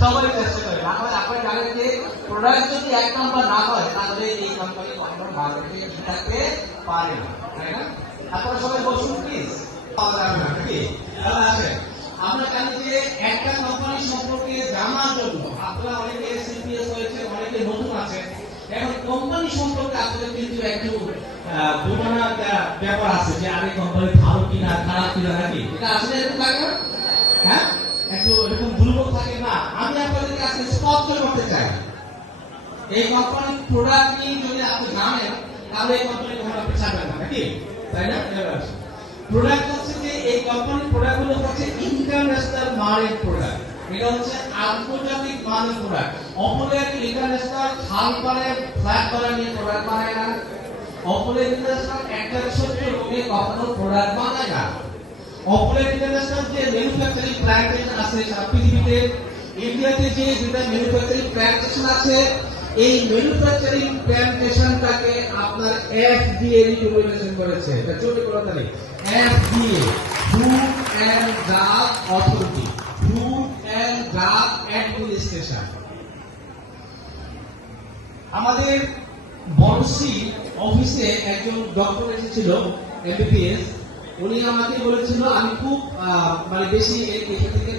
সবাই চেষ্টা করে। না হয় আপনারা জানেন যে প্রোডাক্ট যদি এক নম্বর না হয়, তাহলে এই কোম্পানি কখনো মার্কেটে থাকতে পারে না আপনারা সবাই বসুন প্লিজ আমরা জানি যে একটা কোম্পানি সম্পর্কে জানার জন্য আপনারা অনেকে সিপিএস হয়েছে অনেকে নতুন আছে এখন কোম্পানি সম্পর্কে আপনাদের কিন্তু একটু ব্যাপার- আছে যে কোম্পানি ভালো কিনা, খারাপ কিনা, নাকি? এটা আসলে এরকম না? হ্যাঁ? একটু এরকম দুর্বল থাকে না? আপনাদেরকে আজকে স্পষ্ট করতে চাই। এই কোম্পানির প্রোডাক্ট নিয়ে যদি আপনি জানেন, তাহলে এই কোম্পানি কখনো আপনি ছাড়বেন না, নাকি? তাই না? প্রোডাক্ট হচ্ছে যে, এই কোম্পানির প্রোডাক্টগুলো হচ্ছে ইন্টারন্যাশনাল মানের প্রোডাক্ট এটা হচ্ছে আন্তর্জাতিক মানের প্রোডাক্ট অপরের ইন্টারন্যাশনাল খাল পারে ফ্ল্যাট পারে নিয়ে প্রোডাক্ট বানায় না। অপরের ইন্টারন্যাশনাল ছোট্ট রোগে কখনো প্রোডাক্ট বানায় না। অপরেট ইন্টারন্যাশনাল যে ম্যানুফ্যাকচারিং প্ল্যান্টেশন আছে পৃথিবীতে ইন্ডিয়াতে যে দুটা ম্যানুফ্যাকচারিং প্ল্যান্টেশন আছে, এই ম্যানুফ্যাকচারিং প্ল্যান্টেশনটাকে আপনার এফডিএ রিকমেন্ডেশন করেছে। এটা চোখে কোনো তারিখ? FDA food and drug authority food and drug administration আমাদের বনশ্রী অফিসে একজন ডক্টর এসেছিল এমবিবিএস উনি আমাকে বলেছিল, আমি খুব মানে বেশি থেকে